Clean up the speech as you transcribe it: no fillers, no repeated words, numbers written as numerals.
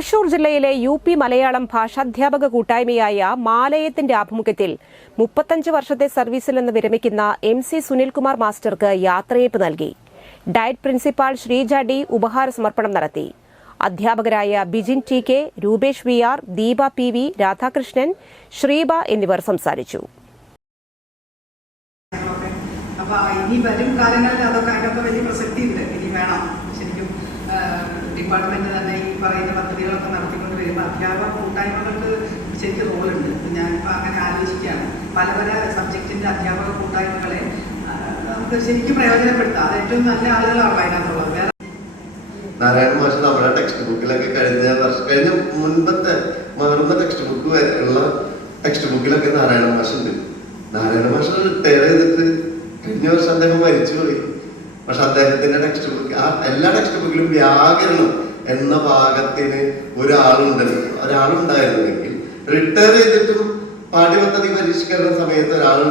തൃശൂർ ജില്ലയിലെ UP മലയാളം ഭാഷാധ്യാപക കൂട്ടായ്മയായ മാലയത്തിന്റെ ആഭിമുഖ്യത്തിൽ 35 വർഷത്തെ സർവീസിൽ നിന്ന് വിരമിക്കുന്ന MC സുനിൽകുമാർ മാസ്റ്റർക്ക് യാത്രയയപ്പ് നൽകി. ഡയറ്റ് പ്രിൻസിപ്പാൾ ശ്രീജ D ഉപഹാര സമർപ്പണം നടത്തി. അധ്യാപകരായ Bijin TK, Rupesh VR, Deepa PV, Radhakrishnan, Sreeba എന്നിവർ സംസാരിച്ചു. ഇനി വരും കാലങ്ങളിൽ അതൊക്കെ വലിയ പ്രസക്തി ഉണ്ട്. ഇനി വേണം ശരിക്കും ഡിപ്പാർട്ട്മെന്റ് തന്നെ ഈ പറയുന്ന പദ്ധതികളൊക്കെ നടത്തിക്കൊണ്ട് വരുമ്പോൾ അധ്യാപക കൂട്ടായ്മകൾക്ക് ശരിക്കും റോളുണ്ട്. ഞാൻ അങ്ങനെ ആലോചിക്കുകയാണ്. പല പല സബ്ജക്റ്റിന്റെ അധ്യാപക കൂട്ടായ്മകളെ നമുക്ക് ശരിക്കും പ്രയോജനപ്പെടുത്താം. അത് ഏറ്റവും നല്ല ആളുകളാണ് അതിനകത്തുള്ളത്. വേറെ നാരായണ മാഷ് നമ്മുടെ ടെക്സ്റ്റ് ബുക്കിലൊക്കെ കഴിഞ്ഞ മുൻപത്തെ മലർന്ന ടെക്സ്റ്റ് ബുക്ക് വരെയുള്ള ടെക്സ്റ്റ് ബുക്കിലൊക്കെ നാരായണ മാഷുണ്ട്. നാരായണ മാഷ് റിട്ടയർ ചെയ്തിട്ട് കഴിഞ്ഞ വർഷം അദ്ദേഹം മരിച്ചുപോയി. പക്ഷെ അദ്ദേഹത്തിന്റെ ടെക്സ്റ്റ് ബുക്ക് എല്ലാ ടെക്സ്റ്റ് ബുക്കിലും വ്യാകരണം എന്ന ഭാഗത്തിന് ഒരാളുണ്ടായിരുന്നെങ്കിൽ റിട്ടയർ ചെയ്തിട്ടും പാഠ്യപദ്ധതി പരിഷ്കരണ സമയത്ത് ഒരാൾ